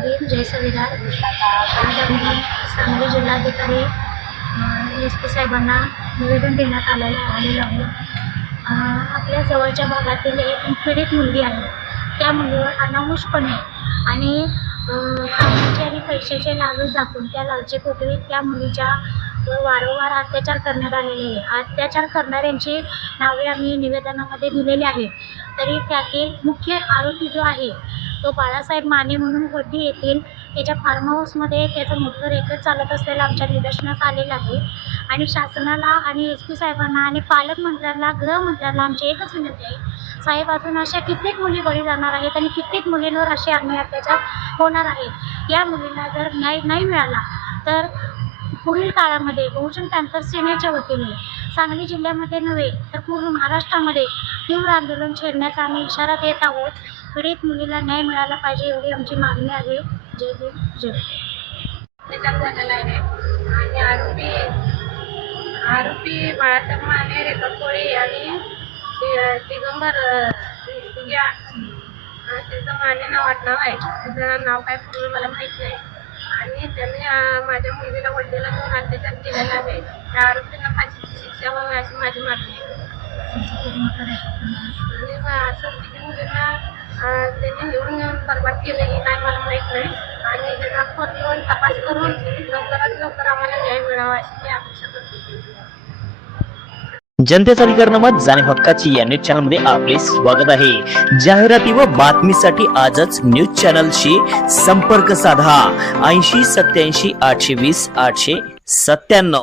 सुधीर जयसविराळ पालकमंत्री सांगली जिल्हाधिकारी S P साहेबांना निवेदन देण्यात आलेलं आलेलं आहे आपल्या जवळच्या भागातील एक पीडित मुलगी आहे. त्या मुलीवर अनामुषपणे आणि कामाचे आणि पैशाचे लालच दाखवून त्या लालची कोकळी त्या मुलीच्या वारंवार अत्याचार करण्यात आलेले आहे. अत्याचार करणाऱ्यांची नावे आम्ही निवेदनामध्ये दिलेली आहे तरी त्यातील मुख्य आरोपी जो आहे तो बाळासाहेब माने म्हणून वड्डी येथील त्याच्या फार्म हाऊसमध्ये त्याचं मोठं रेकॉर्ड चालत असलेलं आमच्या निदर्शनास आलेलं आहे. आणि शासनाला आणि एस पी साहेबांना आणि पालकमंत्र्यांना गृहमंत्र्यांना आमची एकच विनंती आहे. साहेब अजून अशा कित्येक मुली बळी जाणार आहेत आणि कित्येक मुलींवर असे अन्याय अत्याचार होणार आहेत. या मुलींना जर न्याय नाही मिळाला तर पुढील काळामध्ये बहुजन पॅन्थर सेनेच्या वतीने सांगली जिल्ह्यामध्ये नव्हे तर पूर्ण महाराष्ट्रामध्ये तीव्र आंदोलन छेडण्याचा आम्ही इशारा देत आहोत. पीडित मुलीला न्याय मिळाला पाहिजे एवढी आमची मागणी आहे. जय भीम जय झालेला आहे आणि आरोपी आरोपी बाळासाहेब माने रेखा कोळी आणि दिगंबर दिग्या त्याचं माने नाव आडनाव आहे. त्याचं नाव काय पूर्ण मला माहीत नाही. आणि त्यांनी माझ्या मुलगीला वडीला घेऊन अत्याचार केलेला आहे. त्या आरोपींना फाशीची शिक्षा व्हावी अशी माझी मागणी आहे. त्यांनी घेऊन बरबाद काय मला माहीत नाही आणि तपास करून लवकरात लवकर आम्हाला न्याय मिळावा अशी अपेक्षा जनतेचा विकरणमत जाणे हक्काची या न्यूज चॅनलमध्ये आपले स्वागत आहे. जाहिराती व बातमीसाठी आजच न्यूज चॅनलशी संपर्क साधा. ऐंशी सत्याऐंशी आठशे वीस आठशे सत्त्याण्णव.